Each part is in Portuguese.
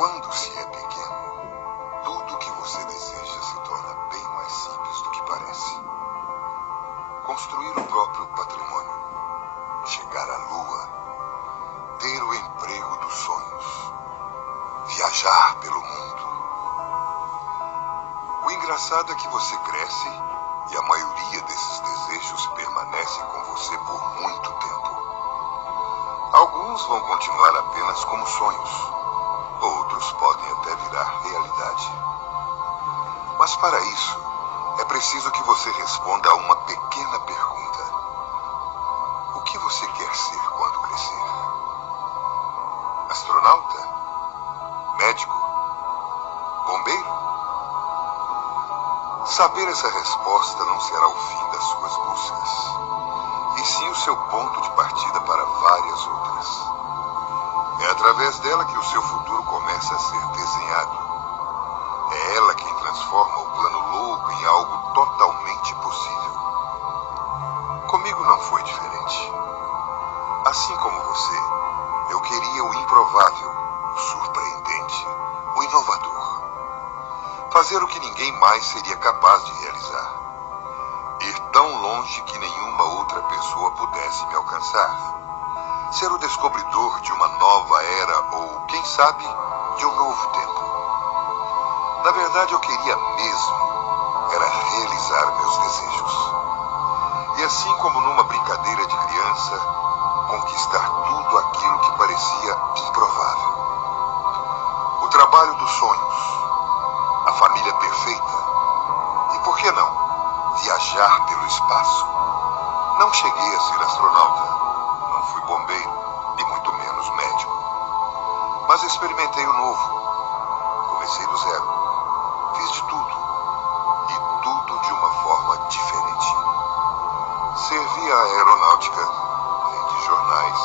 Quando se é pequeno, tudo o que você deseja se torna bem mais simples do que parece. Construir o próprio patrimônio, chegar à lua, ter o emprego dos sonhos, viajar pelo mundo. O engraçado é que você cresce e a maioria desses desejos permanece com você por muito tempo. Alguns vão continuar apenas como sonhos, outros podem até virar realidade. Mas para isso, é preciso que você responda a uma pequena pergunta. O que você quer ser quando crescer? Astronauta? Médico? Bombeiro? Saber essa resposta não será o fim das suas buscas, e sim o seu ponto de partida para várias outras. É através dela que o seu futuro começa a ser desenhado. É ela quem transforma o plano louco em algo totalmente possível. Comigo não foi diferente. Assim como você, eu queria o improvável, o surpreendente, o inovador. Fazer o que ninguém mais seria capaz de realizar. Ir tão longe que nenhuma outra pessoa pudesse me alcançar. Ser o descobridor de uma nova era ou, quem sabe, de um novo tempo. Na verdade, eu queria mesmo era realizar meus desejos. E assim como numa brincadeira de criança, conquistar tudo aquilo que parecia improvável. O trabalho dos sonhos, a família perfeita e, por que não, viajar pelo espaço. Não cheguei a ser astronauta, não fui bombeiro e muito menos médico. Mas experimentei o novo. Comecei do zero. Fiz de tudo. E tudo de uma forma diferente. Servi a aeronáutica, vendi jornais,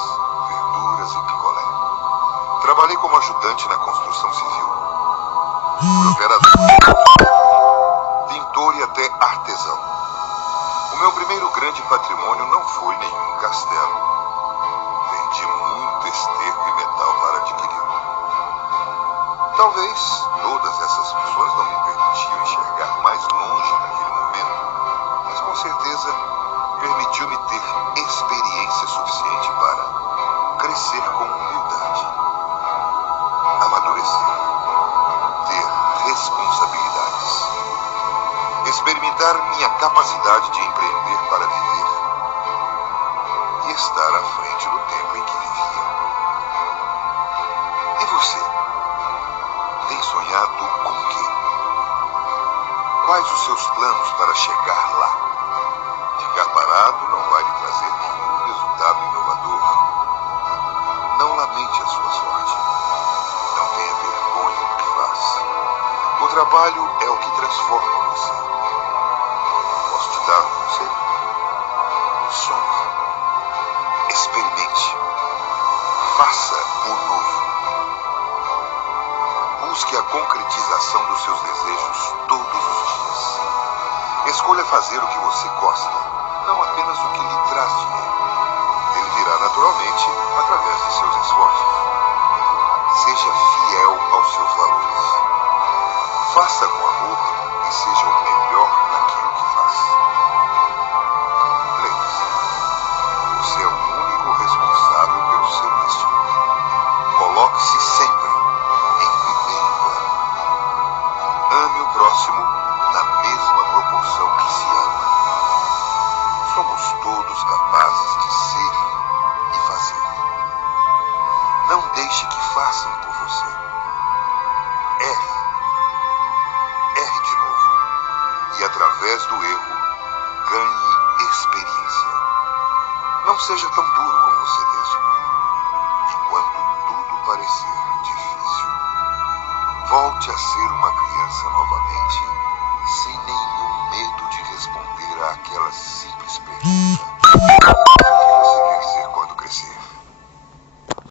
verduras e picolé. Trabalhei como ajudante na construção civil. Fui operador, pintor e até artesão. O meu primeiro grande patrimônio não foi nenhum castelo. Vendi muito esterco e metal para adquiri-lo. Talvez todas essas funções não me permitiam enxergar mais longe naquele momento, mas com certeza permitiu-me ter experiência suficiente para crescer com humildade, amadurecer, ter responsabilidades, experimentar minha capacidade de empreender para viver e estar à frente do tempo em que vivia. E você? Tem sonhado com o quê? Quais os seus planos para chegar lá? Ficar parado não vai lhe trazer nenhum resultado inovador. Não lamente a sua sorte. Não tenha vergonha do que faz. O trabalho é o que transforma você. Posso te dar um conselho? Sonhe. Experimente. Faça o novo. Busque a concretização dos seus desejos todos os dias. Escolha fazer o que você gosta, não apenas o que lhe traz dinheiro. Ele virá naturalmente através de seus esforços. Seja fiel aos seus valores. Faça com amor e seja o melhor naquilo que faz. Lembre-se, você é o único responsável pelo seu destino. Coloque-se sempre em primeiro plano. Ame o próximo na mesma proporção que se ama. Somos todos capazes de ser e fazer. Não deixe que façam por você. Erre. Erre de novo. E através do erro, ganhe experiência. Não seja tão duro com você mesmo. E quando tudo parecer difícil, volte a ser uma criança novamente, sem nenhum medo de responder àquela simples pergunta. O que você quer ser quando crescer?